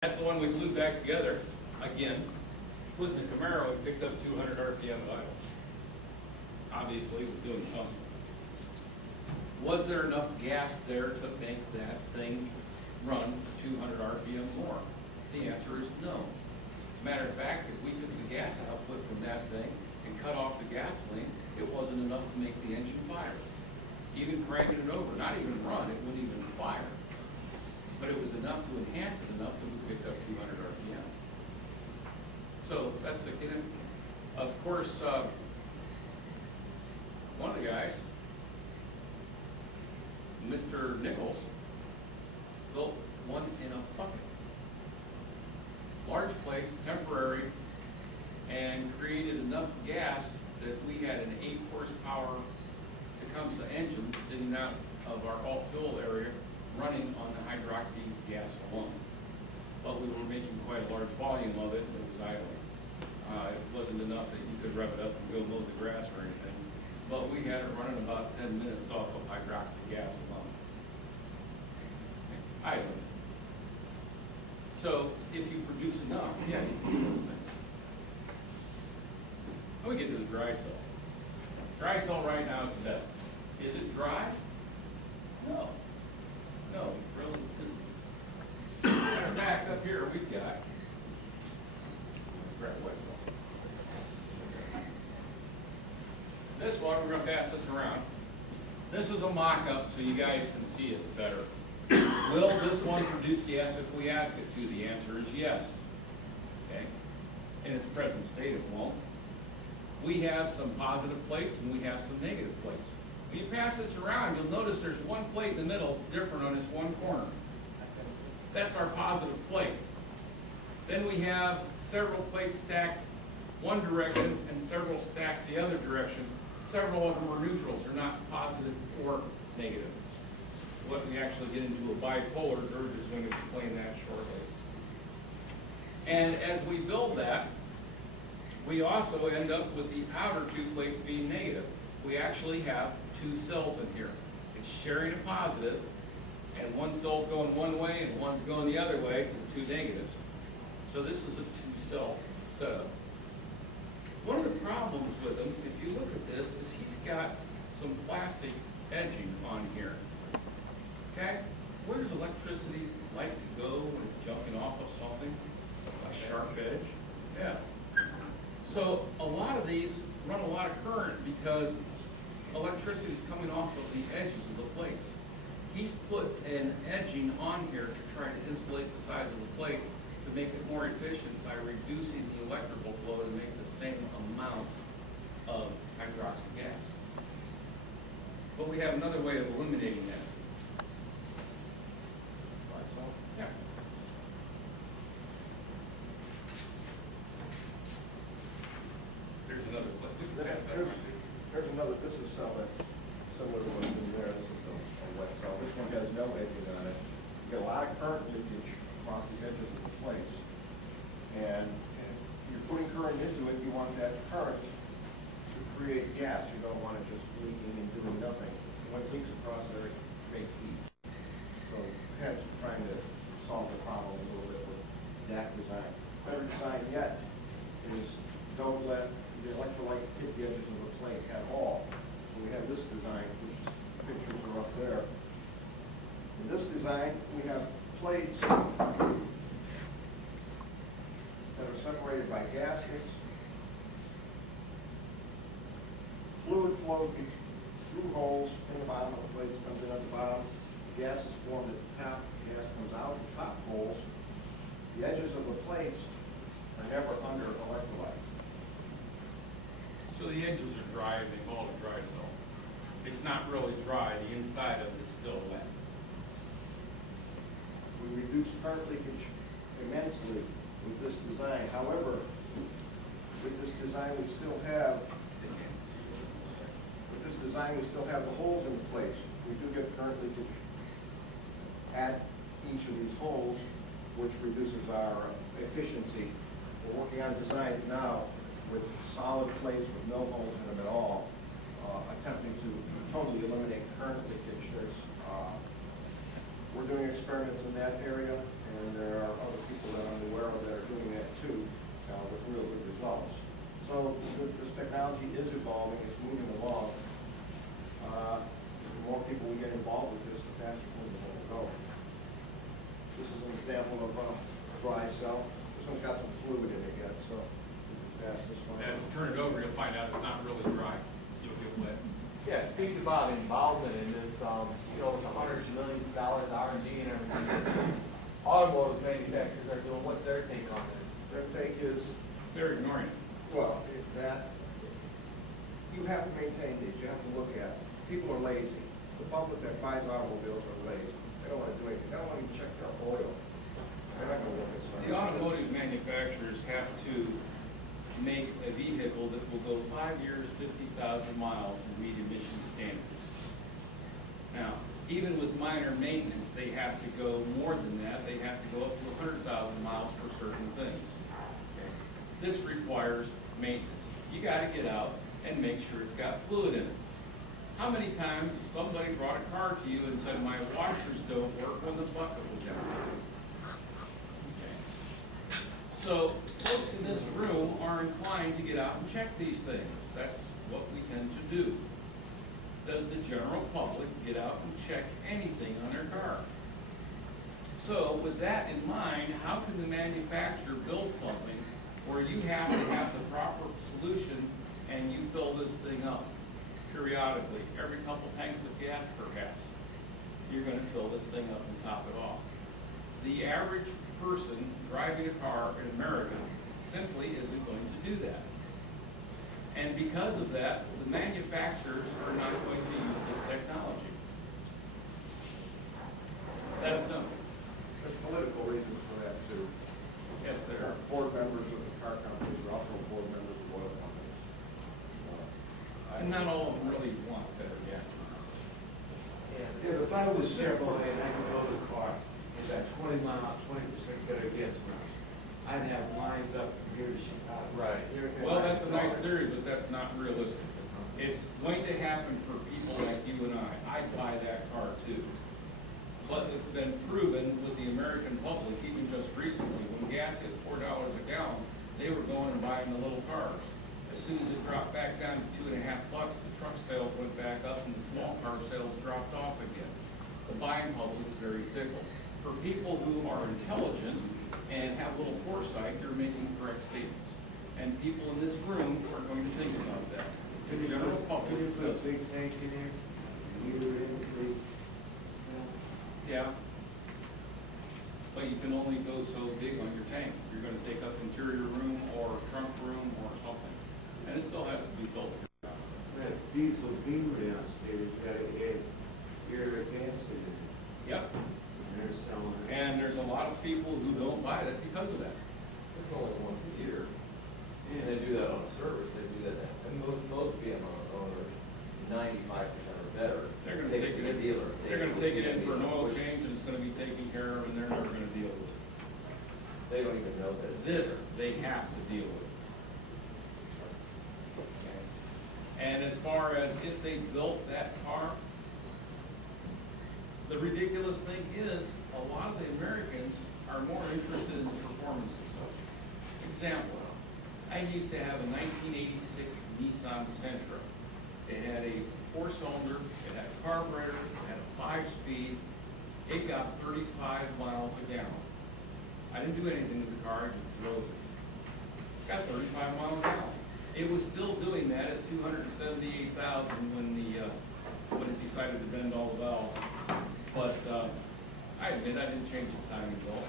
That's the one we glued back together. Again, put in the Camaro and picked up 200 RPM idle. Obviously, it was doing something. Was there enough gas there to make that thing run 200 RPM more? The answer is no. Matter of fact, if we took the gas output from that thing and cut off the gasoline, it wasn't enough to make the engine fire. Even cranking it over, not even run, it wouldn't even fire. But it was enough to enhance it enough that we picked up 200 RPM. So that's the, of course, one of the guys, Mr. Nichols, built one in a bucket. Large plates, temporary, and created enough gas that we had an 8 horsepower Tecumseh engine sitting out of our alt fuel area running on the hydroxy gas alone. But we were making quite a large volume of it, and it was idling. It wasn't enough that you could rev it up and go mow the grass or anything, but we had it running about 10 minutes off of hydroxy gas alone. Idling. So if you produce enough, yeah, you can do those things. Now we get to the dry cell. Dry cell right now is the best. Is it dry? No. No, it really isn't. Matter of fact, up here we've got, let's grab a wet cell. This one, we're going to pass this around. This is a mock-up so you guys can see it better. Will this one produce gas if we ask it to? The answer is yes. Okay? In its present state, it won't. We have some positive plates and we have some negative plates. When you pass this around, you'll notice there's one plate in the middle that's different on this one corner. That's our positive plate. Then we have several plates stacked one direction and several stacked the other direction. Several of them are neutrals, they're not positive or negative. What we actually get into a bipolar, George is going to explain that shortly. And as we build that, we also end up with the outer two plates being negative. We actually have two cells in here. It's sharing a positive, and one cell's going one way and one's going the other way, with two negatives. So this is a two-cell setup. One of the problems with him, if you look at this, is he's got some plastic edging on here. Guys, where does electricity like to go when it's jumping off of something? A sharp edge? Yeah. So a lot of these run a lot of current because electricity is coming off of the edges of the plates. He's put an edging on here to try to insulate the sides of the plate to make it more efficient by reducing the electrical flow to make the same amount of hydroxy gas. But we have another way of eliminating that. Yeah. There's another plate. There's another, this is similar to what's in there. This is a wet cell. This one has no edging on it. You get a lot of current leakage across the edges of the plates. And if you're putting current into it, you want that current to create gas. You don't want it just leaking and doing nothing. When it leaks across there, it makes heat. So hence we're trying to solve the problem a little bit with that design. Better design yet is don't let the electrolyte hit the edges of the plate at all. So we have this design, which pictures are up there. In this design, we have plates that are separated by gaskets. Fluid flows through holes in the bottom of the plates, comes in at the bottom. The gas is formed at the top. The gas comes out the top holes. The edges of the plates are never under electrolyte. So the edges are dry, and they call it a dry cell. It's not really dry, the inside of it is still wet. We reduce current leakage immensely with this design. However, with this design we still have the holes in place. We do get current leakage at each of these holes, which reduces our efficiency. We're working on designs now with solid plates with no holes in them at all, attempting to totally eliminate current leakage. We're doing experiments in that area, and there are other people people that I'm aware of that are doing that too, with real good results. So this technology is evolving, it's moving along. The more people we get involved with this, the faster things will go. This is an example of a dry cell. This one's got some fluid in it yet, so pass this one. And turn it over, you'll find out it's not really dry. You'll get wet. Yeah, speaking about involvement in this, you know, it's hundreds of millions of dollars R&D and everything that automotive manufacturers are doing. What's their take on this? Their take is, They're ignoring it. well, that you have to maintain these, you have to look at. People are lazy. The public that buys automobiles are lazy. They don't want to do anything. They don't want to even check their oil. They're not going to look at stuff. The automotive manufacturers have to make a vehicle that will go 5 years, 50,000 miles and meet emission standards. Now, even with minor maintenance, they have to go more than that. They have to go up to 100,000 miles for certain things. This requires maintenance. You got to get out and make sure it's got fluid in it. How many times has somebody brought a car to you and said, my washers don't work when the bucket was empty? Okay. So folks in this room are inclined to get out and check these things. That's what we tend to do. Does the general public get out and check anything on their car? So with that in mind, how can the manufacturer build something where you have to have the proper solution and you fill this thing up periodically, every couple tanks of gas perhaps? You're going to fill this thing up and top it off. The average person driving a car in America simply isn't going to do that. And because of that, the manufacturers are not going to use this technology. That's simple. There's political reasons for that too. Yes, there are. Board members of the car companies are also board members of oil companies. And not all of them really want better gas mileage. Yeah, if I was Chevrolet and I could build a car, it got 20 miles, 20% better gas miles, I'd have lines up from here to Chicago. Right. Well, that's a nice theory, but that's not realistic. It's going to happen for people like you and I. I'd buy that car too. But it's been proven with the American public, even just recently, when gas hit $4 a gallon, they were going and buying the little cars. As soon as it dropped back down to $2.50, the truck sales went back up and the small car sales dropped off again. The buying public's very fickle. For people who are intelligent and have a little foresight, they're making correct statements. And people in this room are going to think about that. The general public Could you put a doesn't. big tank in there, meter it in, big cell? Yeah. But you can only go so big on your tank. You're going to take up interior room or trunk room or something. And it still has to be built. That diesel beamer downstairs, you gotta add air gasket in it, Yep. and they're selling it. And there's a lot of people who don't buy that because of that. It's only once a year. And they do that on a service, they do that, and most BMO owners, 95% or better. They're going to take it the in. dealer. They're going to take it in for an oil which change, and it's going to be taken care of, and they're never going to deal with it. They don't even know that it's This there. they have to deal with. And as far as if they built that car, the ridiculous thing is a lot of the Americans are more interested in the performance and such. Example, I used to have a 1986 Nissan Sentra. It had a 4-cylinder, it had a carburetor, it had a 5-speed. It got 35 miles a gallon. I didn't do anything with the car, I just drove it. Got 35 miles a gallon. It was still doing that at 278,000 when it decided to bend all the valves. But I admit I didn't change the timing belt.